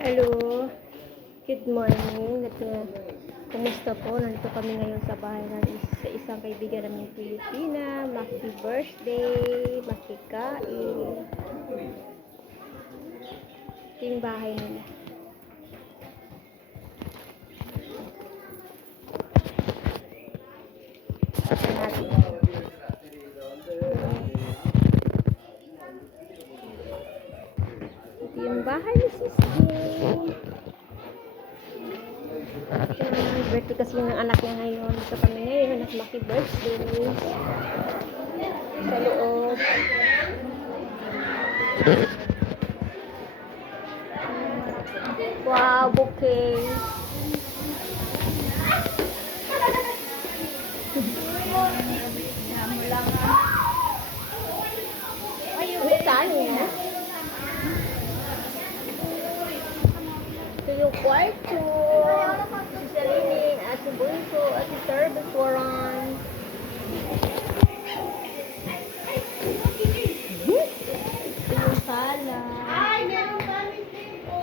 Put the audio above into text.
Hello, good morning. Kumusta po? Nandito kami ngayon sa bahay sa isang kaibigan namin Pilipina. Maki-birthday, makikain. Ito yung bahay nila. Ito yung bahay ni Sisi. Birthday kasi ng anak niya ngayon. Dito kami ngayon at maki-birthday sa loob. Wow, bouquet. Saan niya? Ito yung kwarto. Si Celine at si Bunso at si service waran. Ito yung sala. Ay, meron kami dito.